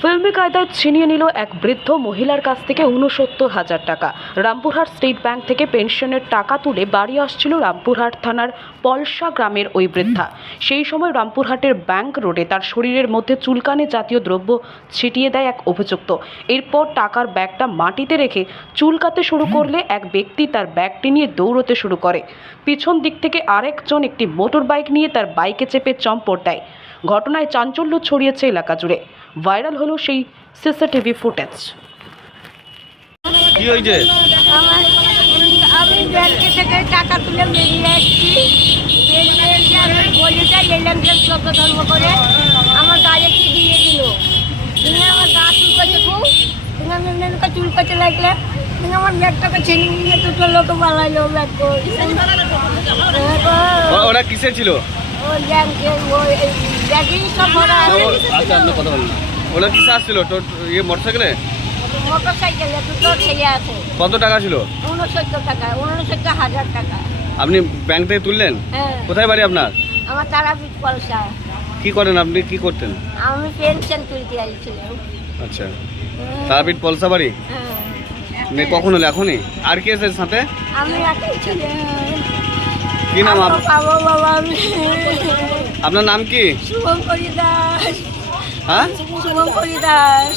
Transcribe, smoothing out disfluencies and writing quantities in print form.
ফিল্মি কায়দায় ছিনিয়ে নিল এক বৃদ্ধ মহিলার কাছ থেকে ৬৯,০০০ টাকা। রামপুরহাট স্টেট ব্যাংক থেকে পেনশনের টাকা তুলে বাড়ি আসছিল রামপুরহাট থানার পলসা গ্রামের ওই বৃদ্ধা। সেই সময় রামপুরহাটের ব্যাংক রোডে তার শরীরের মধ্যে চুলকানি জাতীয় দ্রব্য ছিটিয়ে দেয় এক অভিযুক্ত। এরপর টাকার ব্যাগটা মাটিতে রেখে চুলকাতে শুরু করলে এক ব্যক্তি তার ব্যাগটি নিয়ে দৌড়তে শুরু করে। পিছন দিক থেকে আরেকজন একটি মোটর বাইক নিয়ে তার বাইকে চেপে চম্পট দেয়। ঘটনায় চাঞ্চল্য ছড়িয়েছে এলাকা জুড়ে। ভাইরাল হলো সেই সিসিটিভি ফুটেজ। কি হয়েছে? আমি ব্যাংকে থেকে টাকা তুলে বেরিয়ে আসছি। বেরিয়ে এসে আমি গলিটা এলাম যে চোখ ধর্ম করে আমার গায়ে কি দিয়ে দিল। তুমি আমার গা চুলকাচ্ছে খুব, তুমি আমি চুলকাতে লাগলে তুমি আমার ব্যাগটাকে ছেড়ে নিয়ে দুটো লোক পালাইলো ব্যাগ করে। ওরা কিসে ছিল? ও ব্যাংকে ওই ব্যাগেই সব ভরা আছে। আচ্ছা, আপনি কথা বলেন না। ওরা কিসে আসছিল? মোটরসাইকেলে? মোটরসাইকেলে দুটো ছেলে আছে। কত টাকা ছিল? ৬৯ টাকা, ৬৯,০০০ টাকা। আপনি ব্যাংক থেকে তুললেন? হ্যাঁ। কোথায় বাড়ি আপনার? আমার তারাপীঠ পলসা। কি করেন আপনি? কি করতেন? আমি পেনশন তুলতে আসছিলাম। আচ্ছা, তারাপীঠ পলসা বাড়ি? হ্যাঁ। কখন হলো? এখনই? আর কি আছে সাথে? আমি একাই ছিলাম। কি নাম পাবো বাবা আমি। আপনার নাম কি? শুভঙ্করী দাস। হ্যাঁ, শুভঙ্করী দাস।